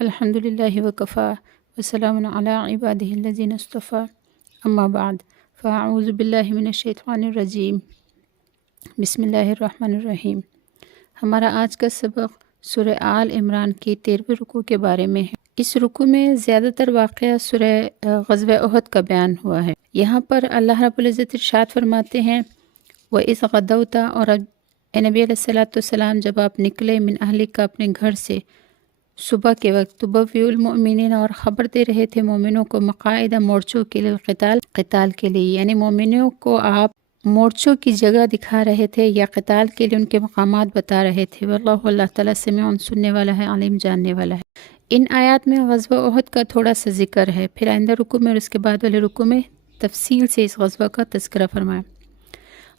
الحمد للہ وکفا وسلام علی عبادہ الذین اصطفیٰ اما بعد فاعوذ باللہ من الشیطان الرجیم بسم اللہ الرحمن الرحیم۔ ہمارا آج کا سبق سورہ آل عمران کی 13ویں رکوع کے بارے میں ہے۔ اس رکوع میں زیادہ تر واقعہ سورہ غزوہ احد کا بیان ہوا ہے۔ یہاں پر اللہ رب العزت ارشاد فرماتے ہیں وَإِذْ غَدَوْتَ، اور اے نبی علیہ الصلوۃ والسلام جب آپ نکلے من اہلک کا اپنے گھر سے صبح کے وقت، تبوئ المؤمنین، اور خبر دے رہے تھے مومنوں کو مقاعد مورچوں کے لیے قتال کے لیے، یعنی مومنوں کو آپ مورچوں کی جگہ دکھا رہے تھے یا قتال کے لیے ان کے مقامات بتا رہے تھے۔ واللہ اللہ تعالیٰ سمیع سننے والا ہے، علیم جاننے والا ہے۔ ان آیات میں غزوہ احد کا تھوڑا سا ذکر ہے، پھر آئندہ رکوع میں اور اس کے بعد والے رکوع میں تفصیل سے اس غزوہ کا تذکرہ فرمایا۔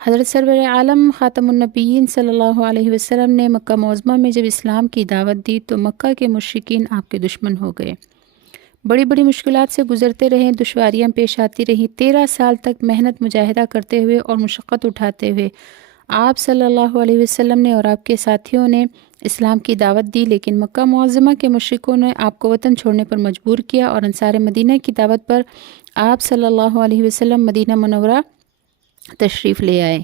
حضرت سرور عالم خاتم النبیین صلی اللہ علیہ وسلم نے مکہ معظمہ میں جب اسلام کی دعوت دی تو مکہ کے مشرکین آپ کے دشمن ہو گئے، بڑی بڑی مشکلات سے گزرتے رہے، دشواریاں پیش آتی رہیں۔ 13 سال تک محنت مجاہدہ کرتے ہوئے اور مشقت اٹھاتے ہوئے آپ صلی اللہ علیہ وسلم نے اور آپ کے ساتھیوں نے اسلام کی دعوت دی، لیکن مکہ معظمہ کے مشرکوں نے آپ کو وطن چھوڑنے پر مجبور کیا اور انصار مدینہ کی دعوت پر آپ صلی اللہ علیہ وسلم مدینہ منورہ تشریف لے آئے۔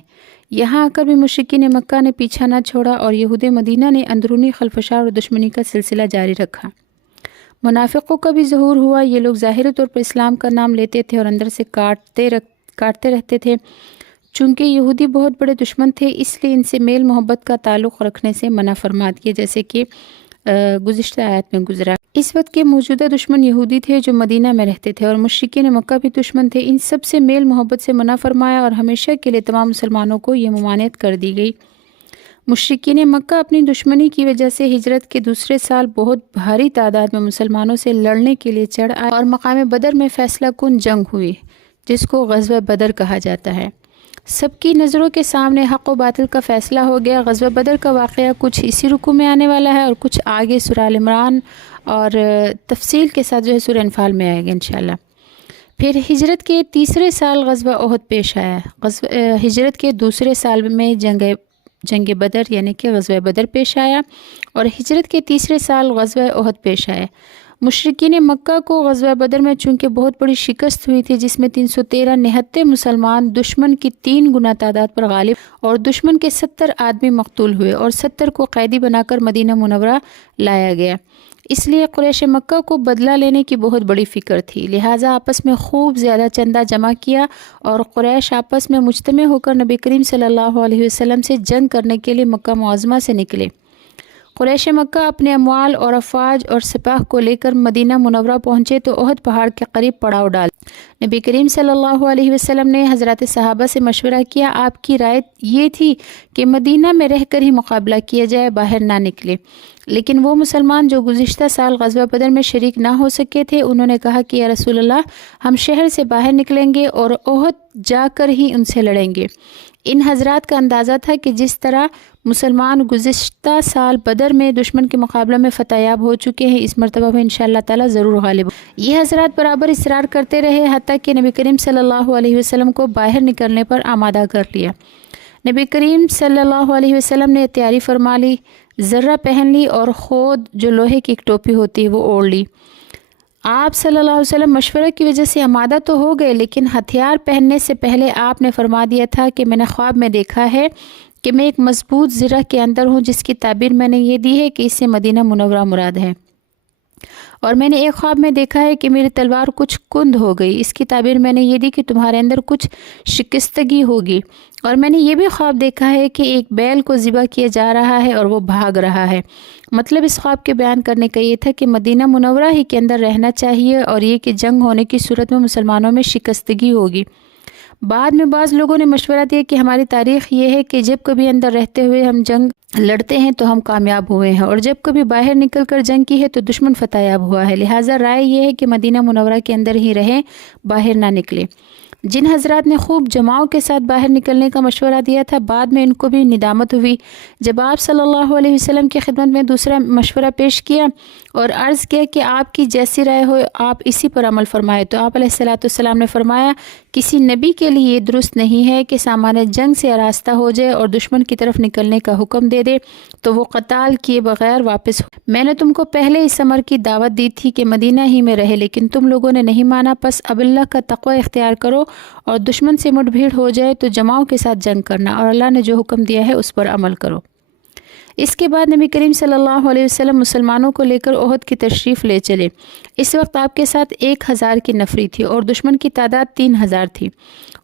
یہاں آ کر بھی مشرکین مکہ نے پیچھا نہ چھوڑا اور یہود مدینہ نے اندرونی خلفشار اور دشمنی کا سلسلہ جاری رکھا۔ منافقوں کا بھی ظہور ہوا، یہ لوگ ظاہری طور پر اسلام کا نام لیتے تھے اور اندر سے کاٹتے رہتے تھے۔ چونکہ یہودی بہت بڑے دشمن تھے، اس لیے ان سے میل محبت کا تعلق رکھنے سے منع فرما دیا، جیسے کہ گزشتہ آیات میں گزرا۔ اس وقت کے موجودہ دشمن یہودی تھے جو مدینہ میں رہتے تھے، اور مشرکین مکہ بھی دشمن تھے۔ ان سب سے میل محبت سے منع فرمایا اور ہمیشہ کے لیے تمام مسلمانوں کو یہ ممانعت کر دی گئی۔ مشرکین مکہ اپنی دشمنی کی وجہ سے ہجرت کے دوسرے سال بہت بھاری تعداد میں مسلمانوں سے لڑنے کے لیے چڑھ آئے اور مقام بدر میں فیصلہ کن جنگ ہوئی، جس کو غزوہ بدر کہا جاتا ہے۔ سب کی نظروں کے سامنے حق و باطل کا فیصلہ ہو گیا۔ غزوہ بدر کا واقعہ کچھ اسی رکوع میں آنے والا ہے اور کچھ آگے سورہ آل عمران اور تفصیل کے ساتھ جو ہے سورہ انفال میں آئے گا انشاءاللہ۔ پھر ہجرت کے تیسرے سال غزوہ احد پیش آیا۔ ہجرت کے دوسرے سال میں جنگ بدر یعنی کہ غزوہ بدر پیش آیا، اور ہجرت کے تیسرے سال غزوہ احد پیش آیا۔ مشرکین مکہ کو غزوہ بدر میں چونکہ بہت بڑی شکست ہوئی تھی، جس میں 313 نہتے مسلمان دشمن کی 3 گنا تعداد پر غالب اور دشمن کے 70 آدمی مقتول ہوئے اور 70 کو قیدی بنا کر مدینہ منورہ لایا گیا۔ اس لیے قریش مکہ کو بدلہ لینے کی بہت بڑی فکر تھی، لہٰذا آپس میں خوب زیادہ چندہ جمع کیا اور قریش آپس میں مجتمع ہو کر نبی کریم صلی اللہ علیہ وسلم سے جنگ کرنے کے لیے مکہ معظمہ سے نکلے۔ قریش مکہ اپنے اموال اور افواج اور سپاہ کو لے کر مدینہ منورہ پہنچے تو احد پہاڑ کے قریب پڑاؤ ڈال۔ نبی کریم صلی اللہ علیہ وسلم نے حضرات صحابہ سے مشورہ کیا۔ آپ کی رائے یہ تھی کہ مدینہ میں رہ کر ہی مقابلہ کیا جائے، باہر نہ نکلے، لیکن وہ مسلمان جو گزشتہ سال غزوہ بدر میں شریک نہ ہو سکے تھے، انہوں نے کہا کہ یا رسول اللہ، ہم شہر سے باہر نکلیں گے اور احد جا کر ہی ان سے لڑیں گے۔ ان حضرات کا اندازہ تھا کہ جس طرح مسلمان گزشتہ سال بدر میں دشمن کے مقابلہ میں فتح یاب ہو چکے ہیں، اس مرتبہ میں انشاءاللہ تعالیٰ ضرور غالب ہو۔ یہ حضرات برابر اصرار کرتے رہے حتیٰ کہ نبی کریم صلی اللہ علیہ وسلم کو باہر نکلنے پر آمادہ کر لیا۔ نبی کریم صلی اللہ علیہ وسلم نے تیاری فرما لی، ذرہ پہن لی اور خود جو لوہے کی ایک ٹوپی ہوتی ہے وہ اوڑھ لی۔ آپ صلی اللہ علیہ وسلم مشورہ کی وجہ سے آمادہ تو ہو گئے، لیکن ہتھیار پہننے سے پہلے آپ نے فرما دیا تھا کہ میں نے خواب میں دیکھا ہے کہ میں ایک مضبوط زرہ کے اندر ہوں، جس کی تعبیر میں نے یہ دی ہے کہ اس سے مدینہ منورہ مراد ہے، اور میں نے ایک خواب میں دیکھا ہے کہ میری تلوار کچھ کند ہو گئی، اس کی تعبیر میں نے یہ دی کہ تمہارے اندر کچھ شکستگی ہوگی، اور میں نے یہ بھی خواب دیکھا ہے کہ ایک بیل کو ذبح کیا جا رہا ہے اور وہ بھاگ رہا ہے۔ مطلب اس خواب کے بیان کرنے کا یہ تھا کہ مدینہ منورہ ہی کے اندر رہنا چاہیے، اور یہ کہ جنگ ہونے کی صورت میں مسلمانوں میں شکستگی ہوگی۔ بعد میں بعض لوگوں نے مشورہ دیا کہ ہماری تاریخ یہ ہے کہ جب کبھی اندر رہتے ہوئے ہم جنگ لڑتے ہیں تو ہم کامیاب ہوئے ہیں، اور جب کبھی باہر نکل کر جنگ کی ہے تو دشمن فتح یاب ہوا ہے، لہٰذا رائے یہ ہے کہ مدینہ منورہ کے اندر ہی رہیں، باہر نہ نکلے۔ جن حضرات نے خوب جماعوں کے ساتھ باہر نکلنے کا مشورہ دیا تھا، بعد میں ان کو بھی ندامت ہوئی۔ جب آپ صلی اللہ علیہ وسلم کی خدمت میں دوسرا مشورہ پیش کیا اور عرض کیا کہ آپ کی جیسی رائے ہو آپ اسی پر عمل فرمائے، تو آپ علیہ السلام نے فرمایا کسی نبی کے لیے یہ درست نہیں ہے کہ سامان جنگ سے آراستہ ہو جائے اور دشمن کی طرف نکلنے کا حکم دے دے، تو وہ قتال کیے بغیر واپس ہو۔ میں نے تم کو پہلے اس امر کی دعوت دی تھی کہ مدینہ ہی میں رہے، لیکن تم لوگوں نے نہیں مانا، پس اب اللہ کا تقوی اختیار کرو اور دشمن سے مٹ بھیڑ ہو جائے تو جماعوں کے ساتھ جنگ کرنا، اور اللہ نے جو حکم دیا ہے اس پر عمل کرو۔ اس کے بعد نبی کریم صلی اللہ علیہ وسلم مسلمانوں کو لے کر احد کی تشریف لے چلے۔ اس وقت آپ کے ساتھ 1000 کی نفری تھی اور دشمن کی تعداد 3000 تھی۔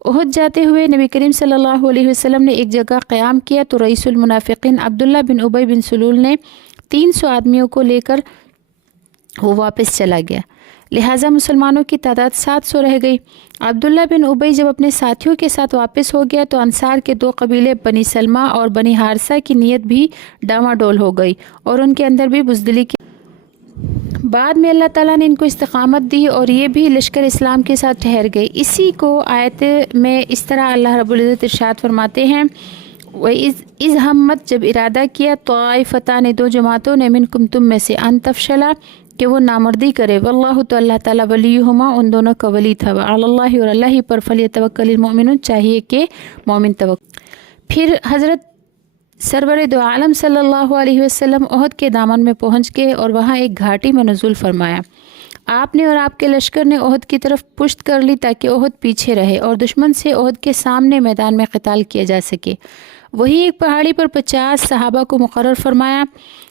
احد جاتے ہوئے نبی کریم صلی اللہ علیہ وسلم نے ایک جگہ قیام کیا تو رئیس المنافقین عبداللہ بن ابی بن سلول نے 300 آدمیوں کو لے کر وہ واپس چلا گیا، لہٰذا مسلمانوں کی تعداد 700 رہ گئی۔ عبداللہ بن ابی جب اپنے ساتھیوں کے ساتھ واپس ہو گیا تو انصار کے 2 قبیلے بنی سلمہ اور بنی حارثہ کی نیت بھی ڈاواڈول ہو گئی اور ان کے اندر بھی بزدلی کی۔ بعد میں اللہ تعالیٰ نے ان کو استقامت دی اور یہ بھی لشکر اسلام کے ساتھ ٹھہر گئے۔ اسی کو آیت میں اس طرح اللہ رب العزت ارشاد فرماتے ہیں، اِذ ہمت جب ارادہ کیا طائفتان 2 جماعتوں نے منکم تم میں سے ان تفشلا کہ وہ نامردی کرے، واللہ تو اللہ تعالیٰ ولیہما ان دونوں کا ولی تھا، وعلی اللہ اور اللہ ہی پر فلیتوکل المؤمنون چاہیے کہ مومن توکل۔ پھر حضرت سرور دو عالم صلی اللہ علیہ وسلم احد کے دامن میں پہنچ گئے اور وہاں ایک گھاٹی میں نزول فرمایا۔ آپ نے اور آپ کے لشکر نے احد کی طرف پشت کر لی تاکہ احد پیچھے رہے اور دشمن سے احد کے سامنے میدان میں قتال کیا جا سکے۔ وہی ایک پہاڑی پر 50 صحابہ کو مقرر فرمایا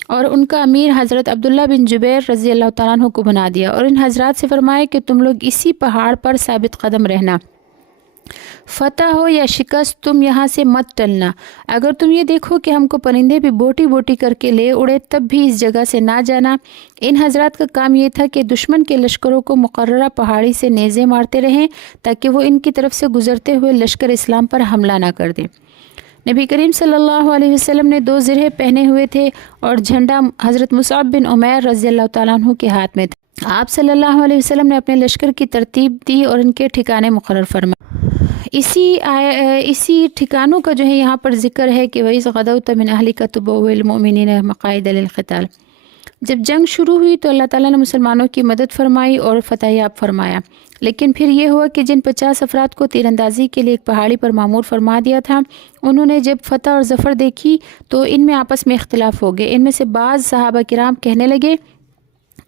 اور ان کا امیر حضرت عبداللہ بن جبیر رضی اللہ تعالیٰ عنہ کو بنا دیا اور ان حضرات سے فرمایا کہ تم لوگ اسی پہاڑ پر ثابت قدم رہنا، فتح ہو یا شکست تم یہاں سے مت ٹلنا۔ اگر تم یہ دیکھو کہ ہم کو پرندے بھی بوٹی بوٹی کر کے لے اڑے تب بھی اس جگہ سے نہ جانا۔ ان حضرات کا کام یہ تھا کہ دشمن کے لشکروں کو مقررہ پہاڑی سے نیزے مارتے رہیں تاکہ وہ ان کی طرف سے گزرتے ہوئے لشکر اسلام پر حملہ نہ کر دیں۔ نبی کریم صلی اللہ علیہ وسلم نے 2 زرہیں پہنے ہوئے تھے اور جھنڈا حضرت مصعب بن عمیر رضی اللہ تعالیٰ عنہ کے ہاتھ میں تھا۔ آپ صلی اللہ علیہ وسلم نے اپنے لشکر کی ترتیب دی اور ان کے ٹھکانے مقرر فرمائے۔ اسی ٹھکانوں کا جو ہے یہاں پر ذکر ہے کہ وَإِذْ غَدَوْتَ مِنْ أَهْلِكَ تُبَوِّئُ الْمُؤْمِنِينَ مَقَاعِدَ لِلْقِتَالِ۔ جب جنگ شروع ہوئی تو اللہ تعالیٰ نے مسلمانوں کی مدد فرمائی اور فتح یاب فرمایا، لیکن پھر یہ ہوا کہ جن 50 افراد کو تیر اندازی کے لیے ایک پہاڑی پر معمور فرما دیا تھا، انہوں نے جب فتح اور ظفر دیکھی تو ان میں آپس میں اختلاف ہو گئے۔ ان میں سے بعض صحابہ کرام کہنے لگے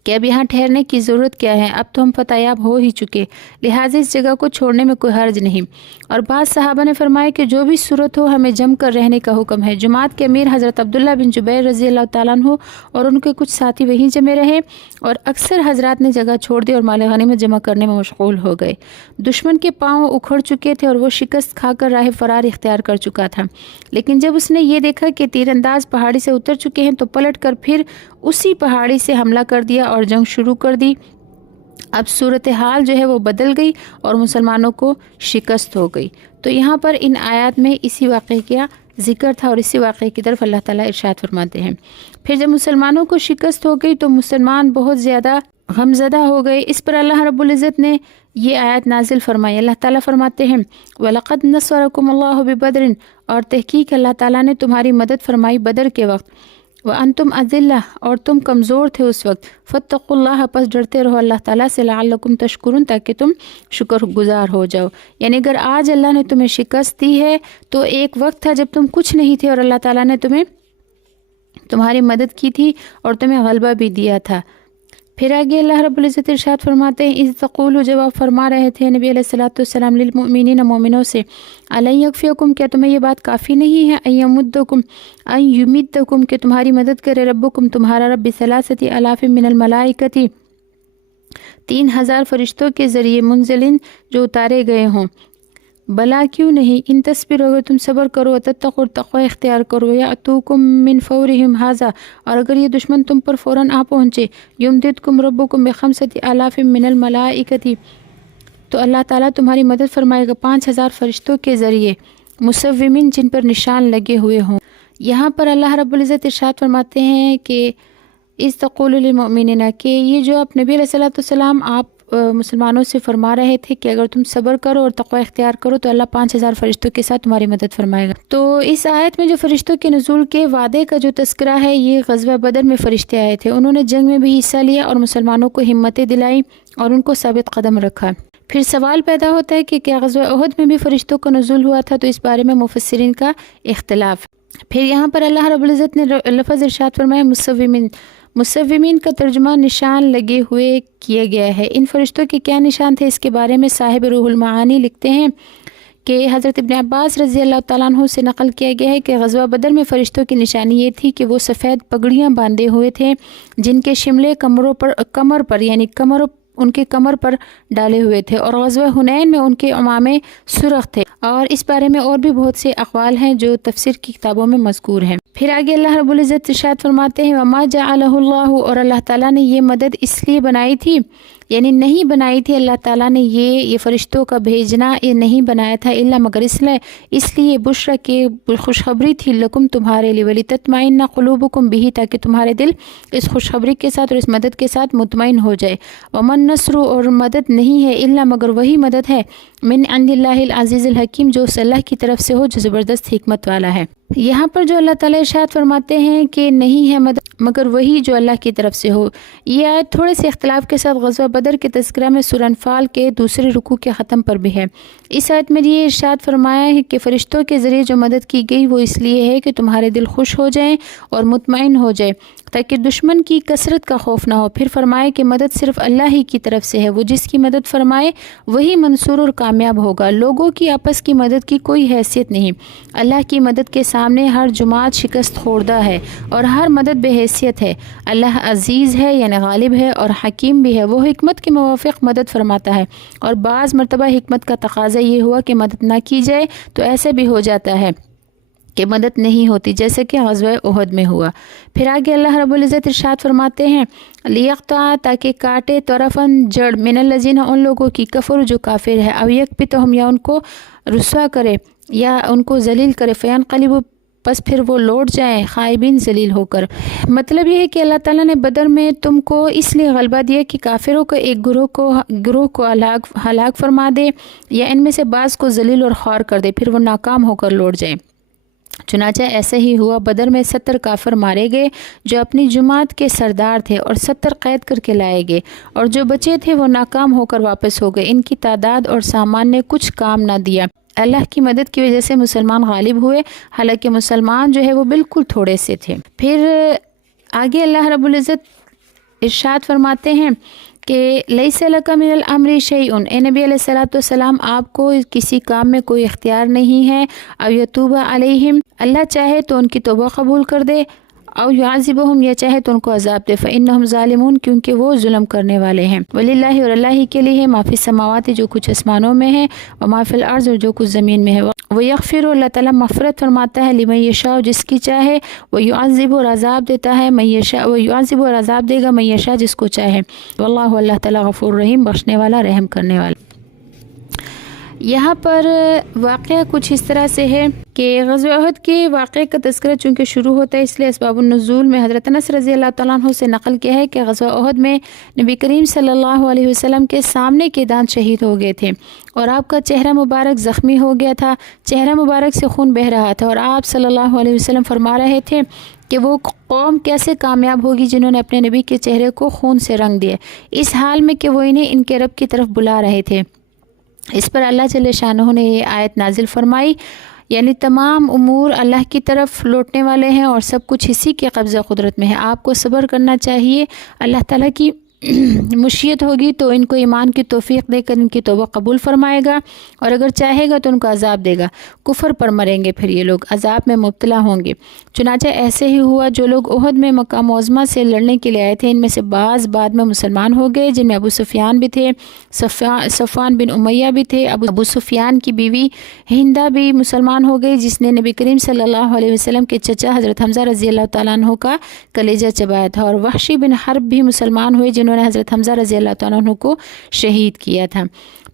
کہ اب یہاں ٹھہرنے کی ضرورت کیا ہے، اب تو ہم فتح یاب ہو ہی چکے، لہٰذا اس جگہ کو چھوڑنے میں کوئی حرج نہیں۔ اور بعض صحابہ نے فرمایا کہ جو بھی صورت ہو ہمیں جم کر رہنے کا حکم ہے۔ جماعت کے امیر حضرت عبداللہ بن جبیر رضی اللہ تعالیٰ عنہ اور ان کے کچھ ساتھی وہیں جمے رہے اور اکثر حضرات نے جگہ چھوڑ دی اور مال غنیمت جمع کرنے میں مشغول ہو گئے۔ دشمن کے پاؤں اکھڑ چکے تھے اور وہ شکست کھا کر راہ فرار اختیار کر چکا تھا، لیکن جب اس نے یہ دیکھا کہ تیر انداز پہاڑی سے اتر چکے ہیں تو پلٹ کر پھر اسی پہاڑی سے حملہ کر دیا اور جنگ شروع کر دی۔ اب صورتحال جو ہے وہ بدل گئی اور مسلمانوں کو شکست ہو گئی۔ تو یہاں پر ان آیات میں اسی واقعے کا ذکر تھا اور اسی واقعے کی طرف اللہ تعالیٰ ارشاد فرماتے ہیں۔ پھر جب مسلمانوں کو شکست ہو گئی تو مسلمان بہت زیادہ غمزدہ ہو گئے۔ اس پر اللہ رب العزت نے یہ آیت نازل فرمائی۔ اللہ تعالیٰ فرماتے ہیں وَلَقَدْ نَصَرَكُمُ اللَّهُ بِبَدْرٍ، اور تحقیق اللہ تعالیٰ نے تمہاری مدد فرمائی بدر کے وقت، وَأَنْتُمْ أَذِلَّةٌ، اور تم کمزور تھے اس وقت، فَاتَّقُوا اللَّهَ، پس ڈرتے رہو اللہ تعالیٰ سے، لَعَلَّكُمْ تَشْكُرُونَ، تاکہ تم شکر گزار ہو جاؤ۔ یعنی اگر آج اللہ نے تمہیں شکست دی ہے تو ایک وقت تھا جب تم کچھ نہیں تھے اور اللہ تعالیٰ نے تمہاری مدد کی تھی اور تمہیں غلبہ بھی دیا تھا۔ پھر آگے اللہ رب العزت ارشاد فرماتے ہیں اذ تقولوا، جب آپ فرما رہے تھے نبی علیہ الصلوۃ والسلام للمؤمنین، مومنوں سے، الن یکفیکم، کیا تمہیں یہ بات کافی نہیں ہے، ان یمدکم، کہ تمہاری مدد کرے ربکم، تمہارا رب، بثلاثۃ آلاف من الملائکۃ، 3000 فرشتوں کے ذریعے، منزلین، جو اتارے گئے ہوں، بلا کیوں نہیں، ان تصبروا، اگر تم صبر کرو، تتقوا، تقوی اختیار کرو، یاتوکم من فورہم ھذا، اور اگر یہ دشمن تم پر فوراً آ پہنچے، یمددکم ربکم بخمسۃ آلاف من الملائکۃ، تو اللہ تعالیٰ تمہاری مدد فرمائے گا 5000 فرشتوں کے ذریعے، مسومین، جن پر نشان لگے ہوئے ہوں۔ یہاں پر اللہ رب العزت ارشاد فرماتے ہیں کہ اذ تقول للمؤمنین، کہ یہ جو آپ نبی علیہ الصلوۃ والسلام آپ مسلمانوں سے فرما رہے تھے کہ اگر تم صبر کرو اور تقوی اختیار کرو تو اللہ 5000 فرشتوں کے ساتھ تمہاری مدد فرمائے گا۔ تو اس آیت میں جو فرشتوں کے نزول کے وعدے کا جو تذکرہ ہے، یہ غزوہ بدر میں فرشتے آئے تھے، انہوں نے جنگ میں بھی حصہ لیا اور مسلمانوں کو ہمتیں دلائی اور ان کو ثابت قدم رکھا۔ پھر سوال پیدا ہوتا ہے کہ کیا غزوہ احد میں بھی فرشتوں کا نزول ہوا تھا؟ تو اس بارے میں مفسرین کا اختلاف۔ پھر یہاں پر اللہ رب العزت نے لفظ ارشاد فرمایا مصومین. مصومین کا ترجمہ نشان لگے ہوئے کیا گیا ہے. ان فرشتوں کے کیا نشان تھے، اس کے بارے میں صاحب روح المعانی لکھتے ہیں کہ حضرت ابن عباس رضی اللہ تعالیٰ عنہ سے نقل کیا گیا ہے کہ غزوہ بدر میں فرشتوں کی نشانی یہ تھی کہ وہ سفید پگڑیاں باندھے ہوئے تھے جن کے شملے کمر پر یعنی ان کے کمر پر ڈالے ہوئے تھے، اور غزوہ حنین میں ان کے عمامے سرخ تھے. اور اس بارے میں اور بھی بہت سے اقوال ہیں جو تفسیر کی کتابوں میں مذکور ہیں. پھر آگے اللہ رب العزت ارشاد فرماتے ہیں وما جعلہ اللہ، اور اللہ تعالیٰ نے یہ مدد اس لیے بنائی تھی، یعنی نہیں بنائی تھی اللہ تعالیٰ نے یہ فرشتوں کا بھیجنا یہ نہیں بنایا تھا الا مگر اس لیے بشرا کے خوشخبری تھی لکم تمہارے لیے، ولتطمئن قلوبکم بھی، تاکہ تمہارے دل اس خوشخبری کے ساتھ اور اس مدد کے ساتھ مطمئن ہو جائے. ومن نصر، اور مدد نہیں ہے الا مگر وہی مدد ہے من عند اللہ العزیز الحکیم، جو اللہ کی طرف سے ہو جو زبردست حکمت والا ہے. یہاں پر جو اللہ تعالیٰ ارشاد فرماتے ہیں کہ نہیں ہے مدد مگر وہی جو اللہ کی طرف سے ہو، یہ آیت تھوڑے سے اختلاف کے ساتھ غزوہ بدر کے تذکرہ میں سورہ انفال کے دوسرے رکوع کے ختم پر بھی ہے. اس آیت میں یہ ارشاد فرمایا ہے کہ فرشتوں کے ذریعے جو مدد کی گئی وہ اس لیے ہے کہ تمہارے دل خوش ہو جائیں اور مطمئن ہو جائے تاکہ دشمن کی کثرت کا خوف نہ ہو. پھر فرمائے کہ مدد صرف اللہ ہی کی طرف سے ہے، وہ جس کی مدد فرمائے وہی منصور اور کامیاب ہوگا. لوگوں کی آپس کی مدد کی کوئی حیثیت نہیں، اللہ کی مدد کے سامنے ہر جماعت شکست خوردہ ہے اور ہر مدد بے حیثیت ہے. اللہ عزیز ہے یعنی غالب ہے اور حکیم بھی ہے، وہ حکمت کے موافق مدد فرماتا ہے. اور بعض مرتبہ حکمت کا تقاضا یہ ہوا کہ مدد نہ کی جائے تو ایسے بھی ہو جاتا ہے کہ مدد نہیں ہوتی، جیسے کہ غزوہ احد میں ہوا. پھر آگے اللہ رب العزت ارشاد فرماتے ہیں لیقطع، تاکہ کاٹے طرفاً جڑ من الذین، ان لوگوں کی کفر جو کافر ہے، او یکبتہم، یا ان کو رسوا کرے یا ان کو ذلیل کرے، فینقلبوا، پس پھر وہ لوٹ جائیں خائبین ذلیل ہو کر. مطلب یہ ہے کہ اللہ تعالیٰ نے بدر میں تم کو اس لیے غلبہ دیا کہ کافروں کو ایک گروہ کو ہلاک فرما دے یا ان میں سے بعض کو ذلیل اور خوار کر دے، پھر وہ ناکام ہو کر لوٹ جائیں. چنانچہ ایسا ہی ہوا. بدر میں 70 کافر مارے گئے جو اپنی جماعت کے سردار تھے اور 70 قید کر کے لائے گئے، اور جو بچے تھے وہ ناکام ہو کر واپس ہو گئے. ان کی تعداد اور سامان نے کچھ کام نہ دیا. اللہ کی مدد کی وجہ سے مسلمان غالب ہوئے، حالانکہ مسلمان جو ہے وہ بالکل تھوڑے سے تھے. پھر آگے اللہ رب العزت ارشاد فرماتے ہیں کہ لیس لک من الامر شیء، اے نبی علیہ الصلوۃ والسلام آپ کو کسی کام میں کوئی اختیار نہیں ہے. او یتوب علیہم، اللہ چاہے تو ان کی توبہ قبول کر دے، او یعذبہم، یا چاہے تو ان کو عذاب دے، فإنہم ظالمون، کیونکہ وہ ظلم کرنے والے ہیں. وللہ، اور اللہ ہی کے لیے ہے، ما فی السماوات، جو کچھ آسمانوں میں ہے، وما فی الارض، اور جو کچھ زمین میں ہے. ویغفر، اللہ تعالیٰ مغفرت فرماتا ہے، لمن یشاء، جس کی چاہے، ویعذب، اور عذاب دیتا ہے، من یشاء، ویعذب، اور عذاب دے گا، من یشاء، جس کو چاہے. واللہ، اللہ تعالیٰ غفور رحیم، بخشنے والا رحم کرنے والا. یہاں پر واقعہ کچھ اس طرح سے ہے کہ غزوہ احد کے واقعے کا تذکرہ چونکہ شروع ہوتا ہے، اس لیے اسباب النزول میں حضرت انس رضی اللہ تعالیٰ عنہ سے نقل کیا ہے کہ غزوہ احد میں نبی کریم صلی اللہ علیہ وسلم کے سامنے کے دانت شہید ہو گئے تھے اور آپ کا چہرہ مبارک زخمی ہو گیا تھا، چہرہ مبارک سے خون بہہ رہا تھا، اور آپ صلی اللہ علیہ وسلم فرما رہے تھے کہ وہ قوم کیسے کامیاب ہوگی جنہوں نے اپنے نبی کے چہرے کو خون سے رنگ دیا، اس حال میں کہ وہ انہیں ان کے رب کی طرف بلا رہے تھے. اس پر اللہ جل شانہ نے یہ آیت نازل فرمائی، یعنی تمام امور اللہ کی طرف لوٹنے والے ہیں اور سب کچھ اسی کے قبضہ قدرت میں ہے. آپ کو صبر کرنا چاہیے، اللہ تعالیٰ کی مشیت ہوگی تو ان کو ایمان کی توفیق دے کر ان کی توبہ قبول فرمائے گا، اور اگر چاہے گا تو ان کو عذاب دے گا. کفر پر مریں گے پھر یہ لوگ، عذاب میں مبتلا ہوں گے. چنانچہ ایسے ہی ہوا، جو لوگ احد میں مکہ معظمہ سے لڑنے کے لیے آئے تھے ان میں سے بعض بعد میں مسلمان ہو گئے، جن میں ابو سفیان بھی تھے، صفوان بن امیہ بھی تھے. ابو سفیان کی بیوی ہندہ بھی مسلمان ہو گئی، جس نے نبی کریم صلی اللہ علیہ وسلم کے چچا حضرت حمزہ رضی اللہ تعالیٰ عنہ کا کلیجہ چبایا تھا. اور وحشی بن حرب بھی مسلمان ہوئے، جنہوں نے حضرت حمزہ رضی اللہ تعالیٰ عنہ کو شہید کیا تھا.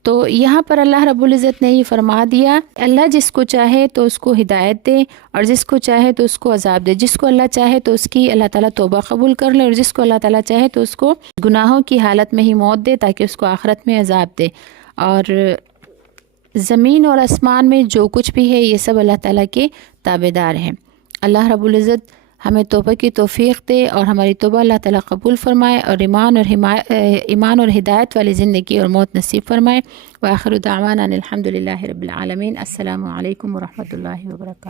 تو یہاں پر اللہ رب العزت نے یہ فرما دیا، اللہ جس کو چاہے تو اس کو ہدایت دے اور جس کو چاہے تو اس کو عذاب دے. جس کو اللہ چاہے تو اس کی اللہ تعالیٰ توبہ قبول کر لے، اور جس کو اللہ تعالیٰ چاہے تو اس کو گناہوں کی حالت میں ہی موت دے تاکہ اس کو آخرت میں عذاب دے. اور زمین اور آسمان میں جو کچھ بھی ہے یہ سب اللہ تعالیٰ کے تابع ہیں. اللہ رب العزت ہمیں توبہ کی توفیق دے اور ہماری توبہ اللہ تعالیٰ قبول فرمائے اور ایمان اور ہدایت والی زندگی اور موت نصیب فرمائے. وآخر دعوانا الحمد للہ رب العالمین. السلام علیکم ورحمۃ اللہ وبرکاتہ.